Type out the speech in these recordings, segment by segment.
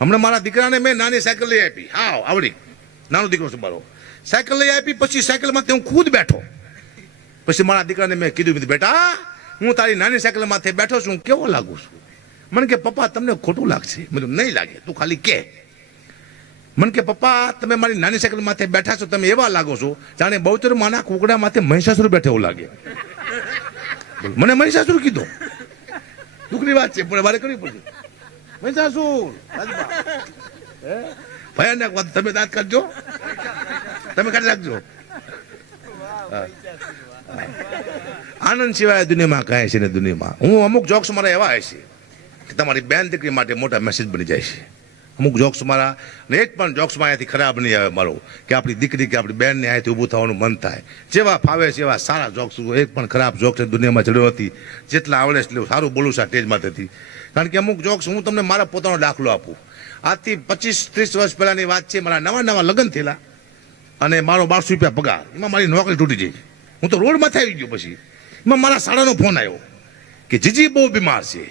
હમણાં મારા દીકરાને મેં નાની સાયકલ લઈ આપી. હા આવડી. નાનો દીકરો છે મારો. સાયકલ લઈ આપી, પછી સાયકલમાંથી હું ખુદ બેઠો. પછી મારા દીકરાને મેં કીધું બેટા, હું તારી નાની સાયકલ માથે બેઠો છું કેવો લાગુ છું? મને કે, પપ્પા, તમને ખોટું લાગશે. મને નહીં લાગે. તું ખાલી કે. મને કે, પપ્પા, તમે મારી નાની સાયકલ માથે બેઠા છો, તમે એવા લાગો છો જાણે બહુચર માના કુકડા માથે મહિષાસુર બેઠે એવું લાગે. મને મહિષાસુર કીધો. દુઃખની વાત છે, પણ મારે કરવી પડશે. મહિષાસુર. ભયાનક વાત, તમે દાંત કાઢજો. તમે કાઢી રાખજો. આનંદ સિવાય દુનિયામાં કાંઈ છે ને દુનિયામાં. હું અમુક જોક્સ મારા એવા છે કે તમારી બેન દીકરી માટે મોટા મેસેજ બની જાય છે. અમુક જોક્સ મારા ને એક પણ જોક્સમાં અહીંયાથી ખરાબ નહીં આવે મારો, કે આપણી દીકરી કે આપણી બેનને અહીંયાથી ઊભું થવાનું મન થાય. જેવા ફાવે છે એવા સારા જોક્સ એક પણ ખરાબ જોક્સ દુનિયામાં ચડ્યો નથી જેટલા આવડે એટલું સારું બોલું છે આ સ્ટેજમાંથી કારણ કે અમુક જોક્સ હું તમને મારા પોતાનો દાખલો આપું. આજથી પચીસ, ત્રીસ વર્ષ પહેલાની વાત છે, મારા નવા નવા લગ્ન થયેલા અને મારો બારસો રૂપિયા પગાર. એમાં મારી નોકરી તૂટી જઈ હું તો રોડમાંથી આવી ગયો પછી. એમાં મારા શાળાનો ફોન આવ્યો કે, જીજી બહુ બીમાર છે.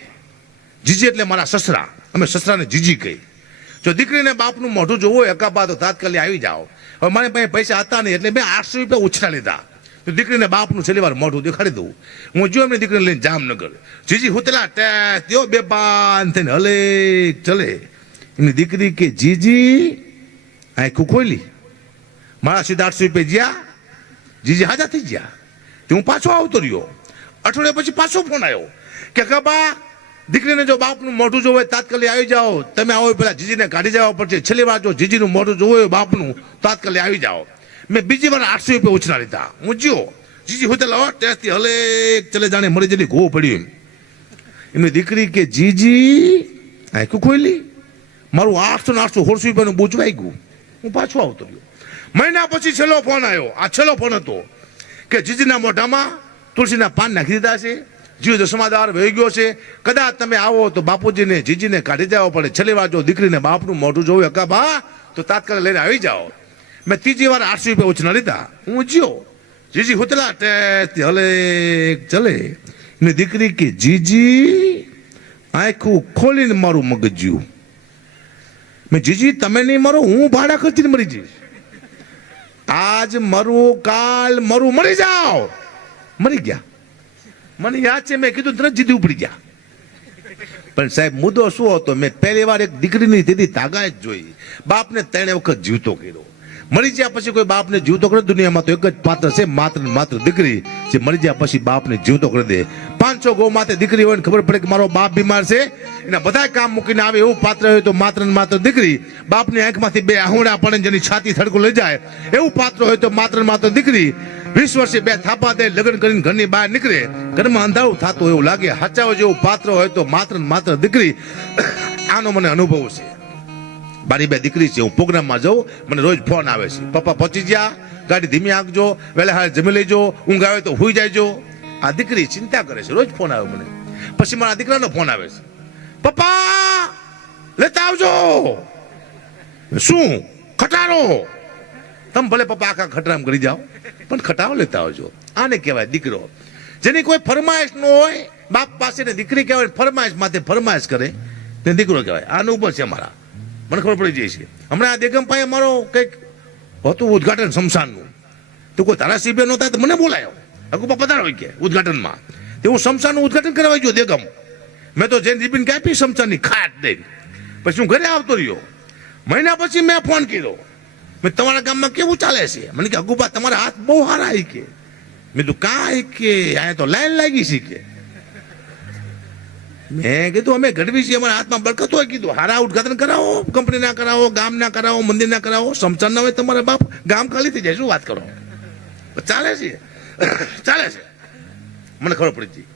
જીજી એટલે મારા સસરા. અમે સસરાને જીજી કહી. જો દીકરીને બાપનું મોઢું જોવું હોય એકાબા તો તાત્કાલિક આવી જાઓ. હવે મારી પાસે પૈસા હતા નહીં, એટલે મેં આઠસો રૂપિયા ઉછરા લીધા. તો દીકરીને બાપનું છેલ્લી વાર મોઢું દેખાડી દઉં. હું જો એમની દીકરીને લઈને જામનગર. જીજી હુતલા ટેસ તેઓ બે પાન થઈને હલે, ચલે. એમની દીકરી કે, જીજી આખું ખોલી મારા સીધા આઠસો રૂપિયા જ્યાં. જીજી હાજા થઈ ગયા તે હું પાછો આવતો રહ્યો. અઠવાડિયા પછી પાછો ફોન આવ્યો કે કબા દીકરીને જો બાપનું મોઢું જોવે તાત્કાલિક આવી જાઓ. તમે આવો પેલા જીજીને કાઢી જવા પડશે. છેલ્લી વાર જો જીજીનું મોઢું જોવું હોય બાપનું, તાત્કાલિક આવી જાઓ. મેં બીજી વાર આઠસો રૂપિયા ઉછરા લીધા. હું જ્યો. જીજી હોતેલા ટેસ્ટથી હલે ચલે જાણે મરી જલી ઘો પડ્યું એમ. એમની દીકરી કે, જીજી, આખું ખોલી મારું આઠસો ને આઠસો સોળસો રૂપિયાનું બોચવાઈ ગયું હું પાછો આવતો રહ્યો. મહિના પછી છેલ્લો ફોન આવ્યો. આ છેલ્લો ફોન હતો કે, જીજીના મોઢામાં તુલસીના પાન નાખી દીધા છે. જીવ દસમાદાર વહી ગયો છે. કદાચ તમે આવો તો બાપુજીને, જીજીને કાઢી જવા પડે છેલ્લી વાર જો દીકરીને બાપનું મોઢું જોયું હકા બા તો તાત્કાલિક લઈને આવી જાઓ. મેં ત્રીજી વાર આઠસો રૂપિયા ઉછના લીધા હું જ્યો જીજી હુતલા ટેસ્ટ હલે ચલે. ને દીકરી કે, જીજી, આખું ખોલીને મારું મગજ જ્યું મેં જીજી, તમે નહીં મરો, હું ભાડા ખર્ચીને મરી જઈશ. આજ મરું, કાલ મરું, મરી જાઓ. મરી ગયા. મને યાદ છે, મેં કીધું તરત જીદી ઉપડી ગયા. પણ સાહેબ, મુદ્દો શું હતો? મેં પહેલી વાર એક દીકરીની દીદી જ જોઈ. બાપને ત્રણે વખત જીવતો કર્યો. મરી ગયા પછી કોઈ બાપને જીવતો કરે દુનિયામાં તો એક જ પાત્ર છે, માત્ર માત્ર દીકરી. જે મરી ગયા પછી બાપને જીવતો કરી દે. પાંચસો ગૌ માથે દીકરી હોય ને ખબર પડે કે મારો બાપ બીમાર છે? એના બધા કામ મૂકીને આવે એવું પાત્ર હોય તો માત્ર ને માત્ર દીકરી. બાપની આંખમાંથી બે આહુડા પડે જેની છાતી થડકું લઈ જાય. એવું પાત્ર હોય તો માત્ર માત્ર દીકરી. વીસ વર્ષે બે થાપા દે, લગ્ન કરીને ઘરની બહાર નીકળે. ઘરમાં અંધારું થતું એવું લાગે. હચાવ જેવું પાત્ર હોય તો માત્ર ને માત્ર દીકરી. આનો મને અનુભવ છે. મારી બે દીકરી છે, હું પ્રોગ્રામમાં જાઉં, મને રોજ ફોન આવે છે. પપ્પા પહોંચી ગયા, ગાડી ધીમી આંકજો વહેલા હાલ જમી લેજો, ઊંઘ આવે તો હુઈ જાયજો. આ દીકરી ચિંતા કરે છે, રોજ ફોન આવે મને. પછી મારા દીકરાનો ફોન આવે છે. પપ્પા, લેતા આવજો. શું? ખટારો. તમે ભલે પપ્પા આખા ખટરામ કરી જાઓ, પણ ખટારો લેતા આવજો. આને કહેવાય દીકરો. જેની કોઈ ફરમાઈશ ન હોય, બાપ પાસે દીકરી કહેવાય, ફરમાઈશ માથે ફરમાઈશ કરે તે દીકરો કહેવાય. આનું ઉપર છે મારા મને ખબર પડી જાય છે. હમણાં આ દેગમ પાસે મારો કંઈક હતું ઉદઘાટન શમશાનનું. તો કોઈ ધારાસભ્ય નહોતા તો મને બોલાયો. અગુ પધારો કે ઉદઘાટનમાં. તે હું શમશાનનું ઉદઘાટન કરવા ગયો દેગમ. મેં તો જૈન દીપીને કાપી શમશાનની ખાટ દઈ. પછી હું ઘરે આવતો રહ્યો. મહિના પછી મેં ફોન કર્યો. મેં તમારા ગામમાં કેવું ચાલે છે? મને કે, અગુબા, તમારા હાથ બહુ સારા આવી કે. મેં તું કાંઈ કે, અહીંયા તો લાઈન લાગી છે કે. મેં કીધું, અમે ગઢવી છીએ. અમારા હાથમાં બરકત હોય, કીધું, હારા ઉદઘાટન કરાવો કંપનીના કરાવો ગામના કરાવો મંદિરના કરાવો સમચાન ના હોય તમારા બાપ, ગામ ખાલી થઈ જાય, શું વાત કરો? ચાલે છે. ચાલે છે. મને ખબર પડી હતી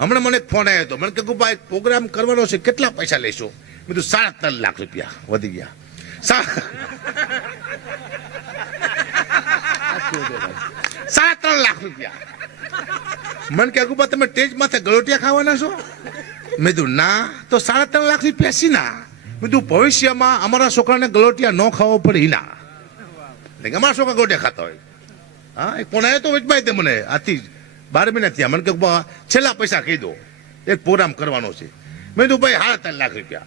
હમણાં મને ફોન આવ્યો હતો. મને કે એક પ્રોગ્રામ કરવાનો છે, કેટલા પૈસા લેશો? મેં કીધું, સાડા ત્રણ લાખ રૂપિયા. વધી ગયા. સાડા ત્રણ લાખ રૂપિયા. મને કે ગુબા તમે ટેજ માથે ગળોટિયા ખાવાના છો? મેં કીધું ના તો સાડા ત્રણ લાખ રૂપિયા સી ના. મેં કીધું ભવિષ્યમાં અમારા છોકરાને ગલોટિયા ન ખાવો પડે ના. અમારા છોકરા ગલોટિયા ખાતા હોય. હા એક ફોન આવ્યો તો વચમાં તે મને. આથી બાર મહિના થયા. મને કે બા, છેલ્લા પૈસા કહી દો. એક પ્રોગ્રામ કરવાનો છે. મેં કીધું ભાઈ સાડા ત્રણ લાખ રૂપિયા.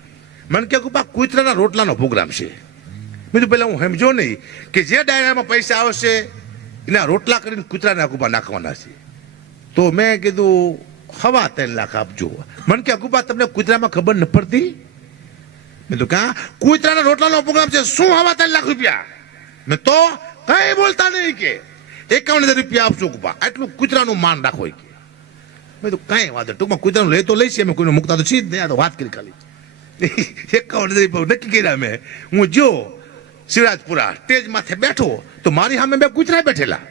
મને કે કુપા કૂતરાના રોટલાનો પ્રોગ્રામ છે. મેં કીધું પહેલા હું સમજો નહીં કે જે ડાયરામાં પૈસા આવશે એના રોટલા કરીને કૂતરાના કુપા નાખવાના છે. તો મેં કીધું હવા ત્રણ લાખ આપજો. મને કે અકુબા તમને કૂતરામાં ખબર ન પડતી? મેં તો કા કૂતરાના રોટલાનો પ્રોગ્રામ છે, શું હવા ત્રણ લાખ રૂપિયા? મેં તો કઈ બોલતા નહીં કે. એકાવન હજાર રૂપિયા આપશો કુપા આટલું કૂતરાનું માન રાખો કે. મેં તો કાંઈ વાંધો ટૂંકમાં કૂતરાનું લઈ તો લઈશ અમે કોઈને મુકતા તો છીએ જ નહીં આ તો વાત કરી ખાલી. એકાવન હજાર રૂપિયા નક્કી કર્યા મેં. હું જો સિરાજપુરા સ્ટેજ માથે બેઠો, તો મારી સામે બે કૂતરા બેઠેલા.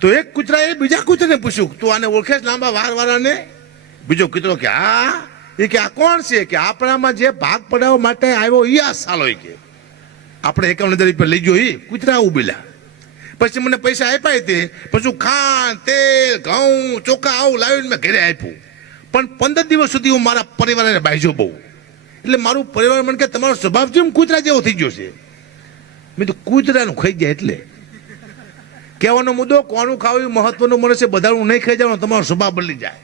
તો એક કૂતરાએ બીજા કૂતરાને પૂછ્યું, તું આને ઓળખે લાંબા વાર વાળાને બીજો કૂતરો કે આ એ કે, આ કોણ છે? કે, આપણામાં જે ભાગ પડાવવા માટે આવ્યો એ આ સાલો કે. આપણે એકાવન હજાર રૂપિયા લઈ ગયો એ કૂતરા ઉભેલા પછી મને પૈસા આપ્યા તે, પછી ખાંડ, તેલ, ઘઉં, ચોખા, આવું લાવીને મેં ઘરે આપ્યું. પણ પંદર દિવસ સુધી હું મારા પરિવારને બાજ્યો બહુ. એટલે મારું પરિવાર મને કે તમારો સ્વભાવ જેમ કૂતરા જેવો થઈ ગયો છે? મેં તો કૂતરાનું ખાઈ જાય એટલે. કહેવાનો મુદ્દો, કોનું ખાવું મહત્વનું મને છે, બધાનું નહીં ખાઈ જવાનું, તમારો સ્વભાવ બદલી જાય.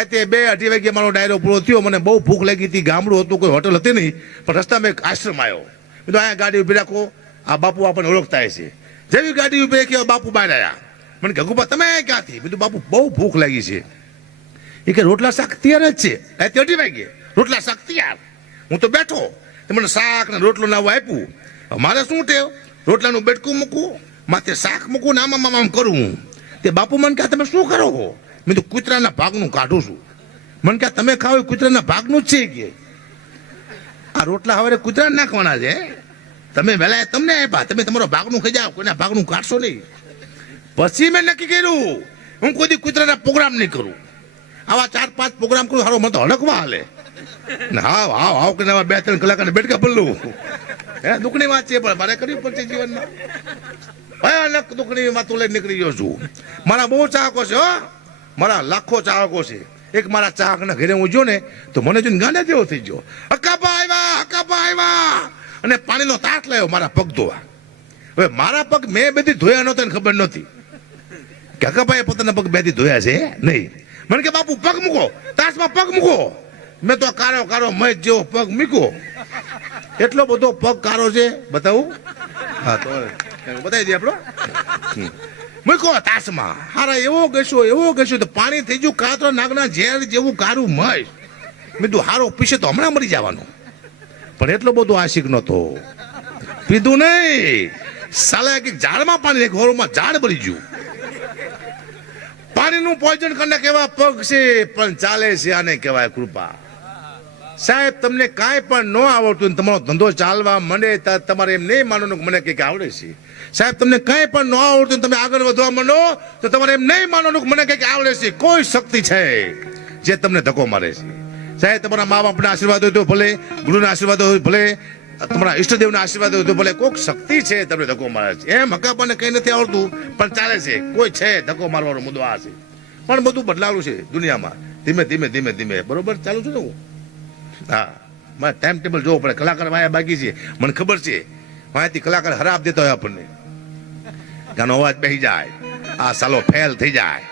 એ તે બે અઢી વાગે મારો ડાયરો પૂરો થયો, મને બહુ ભૂખ લાગી હતી, ગામડું હતું, કોઈ હોટલ હતી નહીં, પણ રસ્તામાં એક આશ્રમ આવ્યો. મેં અહીંયા ગાડી ઊભી રાખો, આ બાપુ આપણને ઓળખતા છે. જેવી ગાડી ઊભી રાખી બાપુ બહાર આવ્યા. મને ગગુબા, તમે ક્યાંથી? બીજું બાપુ, બહુ ભૂખ લાગી છે. એ કે, રોટલા શાક તૈયાર જ છે. એ તે અઢી વાગે? રોટલા શાક તૈયાર? હું તો બેઠો. મને શાક ને રોટલો નાવું આપ્યું. મારે શું ટેવ? રોટલાનું બેટકું મૂકવું? માથે શાક મૂકવું ને આમ કરું તે બાપુ મને કહે, તમે શું કરો હો? મેં તો કૂતરાના ભાગનું કાઢું છું. મને કહે, તમે ખાઓ કૂતરાના ભાગનું જ છે કે. આ રોટલા હવે કૂતરા નાખવાના છે તમે વહેલા તમને આપ્યા, તમે તમારો ભાગનું ખાઈ જાઓ, કોઈના ભાગનું કાઢશો નહીં. પછી મેં નક્કી કર્યું, હું કોઈ કૂતરાના પ્રોગ્રામ નહીં કરું. આવા ચાર પાંચ પ્રોગ્રામ કરું સારો મને તો હડકવા હાલે. હાવ હાવ હાવ કરીને બે ત્રણ કલાકને બેઠકા પલ્લું. હે, દુઃખની વાત છે, પણ મારે કરવી પડશે જીવનમાં. ભયાનક દુઃખની તું લઈ નીકળી ગયો છું. મારા બહુ ચાહકો છે, હો. મારા લાખો ચાહકો છે. એક મારા ચાહકના ઘરે હું જો ને, તો મને જોઈને ગાંડા જેવો થઈ ગયો. હકાપા આવ્યા હકાપા આવ્યા અને પાણીનો તાટ લાવ્યો મારા પગ ધોવા. હવે મારા પગ મેં બેથી ધોયા નહોતા ખબર નહોતી. કે હકાભાઈએ પોતાના પગ બેથી ધોયા છે? નહીં. મને કે, બાપુ, પગ મૂકો. તાસમાં પગ મૂકો. મેં તો કારો કારો મહેશ જેવો પગ મૂક્યો. એટલો બધો પગ કારો છે, બતાવું? હા, તો બતાવી દે હમ. મૂક્યો તાસમાં હારા એવો ગસ્યો એવો ગસ્યો તો પાણી થઈ ગયું, કાતરો નાગના ઝેર જેવું કારું મય. મેં તું હારો પીશે તો હમણાં મરી જવાનું. પણ એટલો બધો આશિક નહોતો. પીધું નહીં. સાલા એક ઝાડમાં પાણી એક હોરોમાં ઝાડ ભરી ગયું. પાણીનું પોઈઝન કરીને કેવા પગ છે, પણ ચાલે છે આને કહેવાય કૃપા. સાહેબ, તમને કાંઈ પણ ન આવડતું ને તમારો ધંધો ચાલવા મને તમારે એમ નહીં માનવાનું મને કંઈક આવડે છે. સાહેબ, તમને કાંઈ પણ ન આવડતું તમે આગળ વધવા માંડો, તો તમારે એમ નહીં માનવાનું મને કંઈક આવડે છે. કોઈ શક્તિ છે જે તમને ધક્કો મારે છે. સાહેબ, તમારા મા બાપના આશીર્વાદ હોય તો ભલે, ગુરુના આશીર્વાદ હોય ભલે, તમારા ઈષ્ટદેવના આશીર્વાદ હોય તો ભલે, કોઈક શક્તિ છે તમને ધક્કો મારે છે. એમ હકાપાને કંઈ નથી આવડતું, પણ ચાલે છે. કોઈ છે ધક્કો મારવાનો મુદ્દો આ છે. પણ બધું બદલાવું છે દુનિયામાં. ધીમે ધીમે ધીમે ધીમે. બરોબર? ચાલુ છું ને હું? હા. મારે ટાઈમ ટેબલ જોવો પડે. કલાકાર વાયા બાકી છે. મને ખબર છે. માહિતી કલાકાર ખરાબ દેતો હોય આપણને. ગાનો અવાજ બેસી જાય. આ સાલો ફેલ થઈ જાય.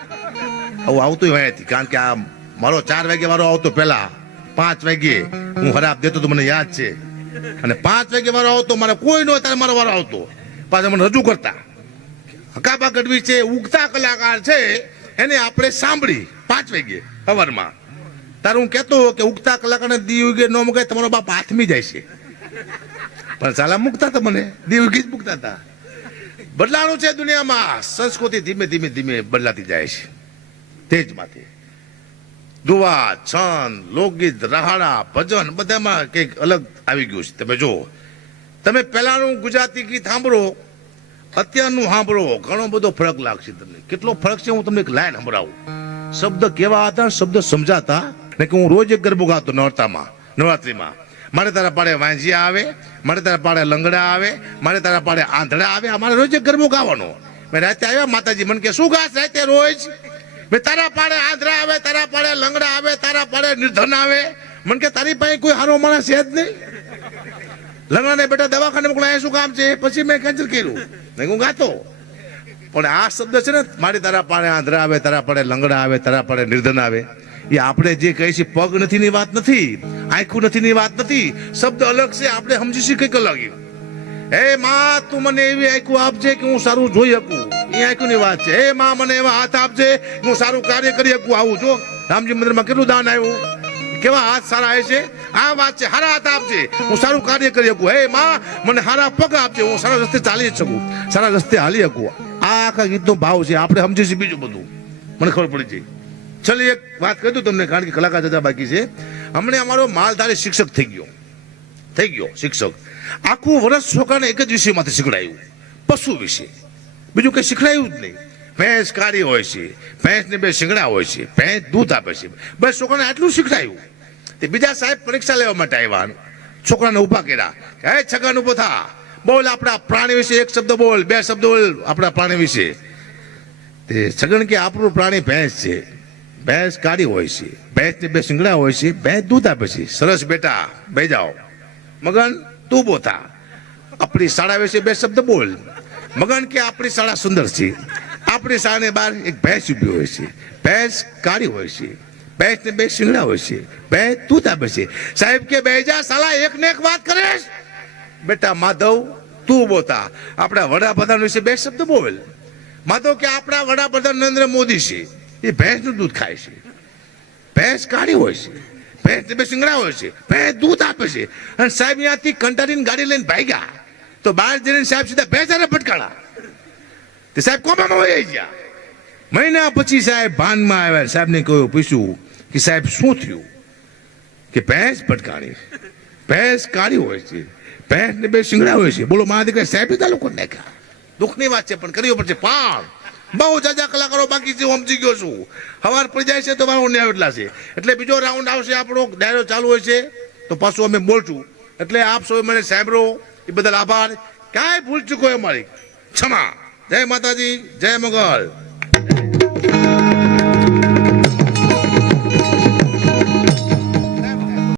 આવું આવતું અહીંયાથી. કારણ કે આ મારો ચાર વાગે વાળો આવતો પહેલા. પાંચ વાગે હું ખરાબ દેતો તો મને યાદ છે. અને પાંચ વાગે વાળો આવતો, મારે કોઈ નો ત્યારે મારો વારો આવતો. પાછા મને રજૂ કરતા. હકાબા ગઢવી છે, ઉગતા કલાકાર છે. એને આપણે સાંભળી પાંચ વાગે સવારમાં. તારે હું કહેતો કે ઉગતા કલાકારને દી ઉગે ન મુકાય, તમારો બાપ હાથમી જાય છે. પણ સાલા મૂકતા હતા મને દી ઉગી જ મૂકતા હતા બદલાણું છે દુનિયામાં, સંસ્કૃતિ ધીમે ધીમે ધીમે બદલાતી જાય છે. તેજમાંથી દુવા છંદ લોકગીત, રહાડા, ભજન, બધામાં કંઈક અલગ આવી ગયું છે. તમે જુઓ, તમે પહેલાનું ગુજરાતી ગીત સાંભળો, અત્યારનું સાંભળો, ઘણો બધો ફરક લાગશે તમને. કેટલો ફરક છે, હું તમને એક લાઈન સંભળાવું. શબ્દ કેવા હતા, શબ્દ સમજાતા ને કે હું રોજ એક ગરબો ગાતો નવરાત્રામાં નવરાત્રીમાં. મારે તારા પાડે વાંજિયા આવે, મારે તારા પાડે લંગડા આવે, મારે તારા પાડે આંધળા આવે, અમારે રોજ એક ગરબો ગાવાનો. મેં રાતે આવ્યા, માતાજી મને કે, શું ગાસ રાતે રોજ? મેં, તારા પાડે આંધળા આવે, તારા પાડે લંગડા આવે, તારા પાડે નિર્ધન આવે. મને કે, તારી પાસે કોઈ હારો માણસ છે જ નહીં. લંગડાને બેટા દવાખાને મોકલાય શું કામ છે? પછી મેં કેન્સલ કર્યું. નહીં હું ગાતો. પણ આ શબ્દ છે ને, મારી તારા પાડે આંધળા આવે, તારા પાડે લંગડા આવે, તારા પાડે નિર્ધન આવે. એ આપણે જે કહીએ છીએ પગ નથીની વાત નથી, આંખું નથીની વાત નથી. શબ્દ અલગ છે, આપણે સમજીશું કંઈક અલગ હે માં, તું મને એવી આંખું આપજે કે હું સારું જોઈ શકું. એ આંખુની વાત છે. હે માં, મને એવા હાથ આપજે હું સારું કાર્ય કરી શકું, આવું. જો, રામજી મંદિરમાં કેટલું દાન આવ્યું કેવા હાથ સારા આવે છે? આ વાત છે, હારા હાથ આપજે, હું સારું કાર્ય કરી શકું. હે માં, મને હારા પગ આપજે, હું સારા રસ્તે ચાલી શકું, સારા રસ્તે હાલી શકું. આ આખા ગીતનો ભાવ છે, આપણે સમજીશું બીજું બધું. મને ખબર પડી જાય. ચલો એક વાત કહી દઉં તમને, કારણ કે કલાકાર જતા બાકી છે. હમણે અમારો માલધારી શિક્ષક થઈ ગયો. થઈ ગયો શિક્ષક. આખું વર્ષ છોકરાને એક જ વિષયમાંથી શીખડાયું. પશુ વિશે. બીજું કંઈ શીખડાયું જ નહીં. ભેંસ કાળી હોય છે. ભેંસને બે શિંગડા હોય છે. ભેંસ દૂધ આપે છે. બસ છોકરાને આટલું શીખડાયું. તે બીજા સાહેબ પરીક્ષા લેવા માટે આવ્યા. છોકરાને ઊભા કર્યા. હે, છગન ઊભો થા. બોલ આપણા પ્રાણી વિશે. એક શબ્દ બોલ, બે શબ્દ બોલ આપણા પ્રાણી વિશે. તે છગન કે, આપણું પ્રાણી ભેંસ છે. ભેંસ કાળી હોય છે, ભેંસને બે શિંગડા હોય છે, ભેંસ દૂધ આપે છે. સરસ બેટા, બે જાઓ. મગન, તું બોતા આપણી શાળા વિશે બે શબ્દ બોલ. મગન કે આપણી શાળા સુંદર છે. આપણી શાળાની બહાર એક ભેંસ ઊભી હોય છે. ભેંસ કાળી હોય છે. ભેંસને બે શિંગડા હોય છે. ભેંસ દૂધ આપે છે. સાહેબ કે, બે જા શાળા એક ને એક વાત કરે બેટા, માધવ, તું બોતા આપણા વડાપ્રધાન વિશે બે શબ્દ બોલ. માધવ કે, આપણા વડાપ્રધાન નરેન્દ્ર મોદી છે. એ ભેંસનું દૂધ ખાય છે. ભેંસ કાળી હોય છે. ભેંસ બે સિંગડા હોય છે. ભેંસ દૂધ આપે છે. અને સાહેબ ત્યાંથી કંટાળીને ગાડી લઈને ભાગ્યા. તો બહાર જઈને સાહેબ સીધા ભેંસાને ભટકાળા તે સાહેબ કોમામાં વહી ગયા. મહિના પછી સાહેબ ભાનમાં આવ્યા. સાહેબને કહ્યું પૂછ્યું કે સાહેબ શું થયું? કે ભેંસ ભટકાણી. ભેંસ કાળી હોય છે. ભેંસ ને બે સિંગડા હોય છે. બોલો મારા દીકરા સાહેબ તાલુકો લોકો નાખ્યા. દુઃખની વાત છે, પણ કરવી પડશે પણ બહુ જાજા કલાકારો બાકી છે, હું સમજી ગયો છું. હવાર પડી જાય છે તો મારો ન્યાય એટલા છે. એટલે બીજો રાઉન્ડ આવશે આપણો, ડાયરો ચાલુ હોય છે. તો પાછું અમે બોલશું. એટલે આપ સૌ મને સાંભળો. એ બદલ આભાર. કાંઈ ભૂલ ચૂકો અમારી. ક્ષમા. જય માતાજી, જય મંગળ